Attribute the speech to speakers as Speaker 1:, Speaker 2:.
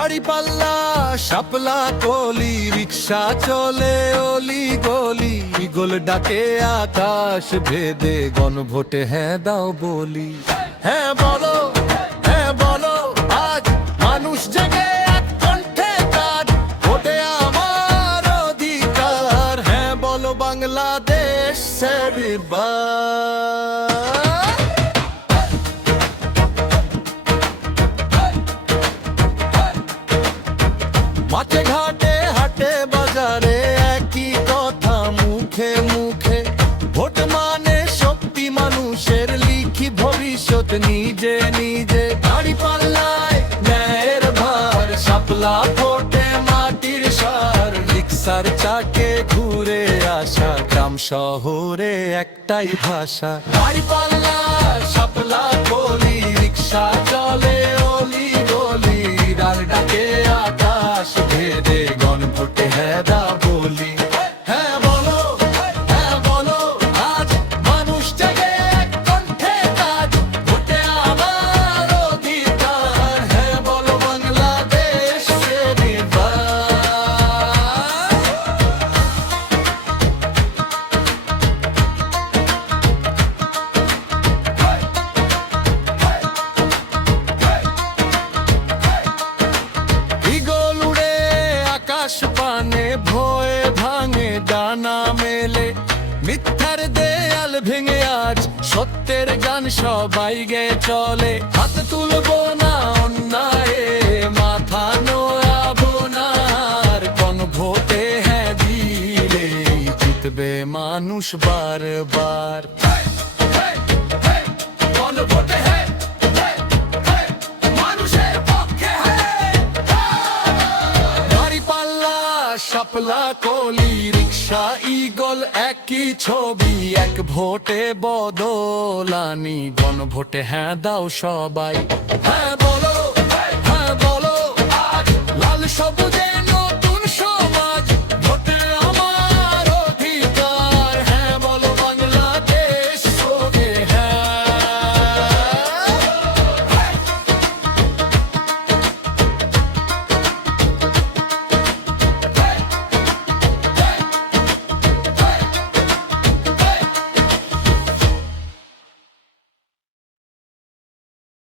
Speaker 1: দাড়ি পাল্লা, শাপলা কলি, রিক্সা চলে, অলি গলি ইগল ডাকে, আকাশ ভেদে গণভোটে হ্যাঁ দাও বলি। হ্যাঁ বলো হ্যাঁ বলো, আজ মানুষ জেগে কণ্ঠে কাজ ভোটে আমার অধিকার। হ্যাঁ বলো, বাংলাদেশ সেবিবার। মাঠে ঘাটে, হাটে, বাজারে একই কথা, মুখে মুখে। ভোট মানে শক্তি মানুষের, লিখি ভবিষ্যৎ নিজে নিজে। গাড়ি পাল্লায় ন্যায়ের ভার, সাপলা ভোটে মাটির সার। রিক্সার চাকে ঘুরে আসা, গ্রাম শহরে একটাই ভাষা। গাড়ি পাল্লা সাপলা আকাশ পানে, ভয়ে ভাঙে, ডানা মেলে। মিথ্যার দেয়াল ভেঙে আজ সত্যের গান সবাই গে চলে। হাত তুলবো না অন্যায়, মাথা নোয়াবো না। কোন ভোটে হ্যাঁ দিলে জিতবে মানুষ বারবার। শাপলা কলি রিক্সা ইগল একই ছবি, এক ভোটে বদলানি গণ ভোটে হ্যাঁ দাও সবাই। হ্যাঁ বলো হ্যাঁ বলো লাল সবুজে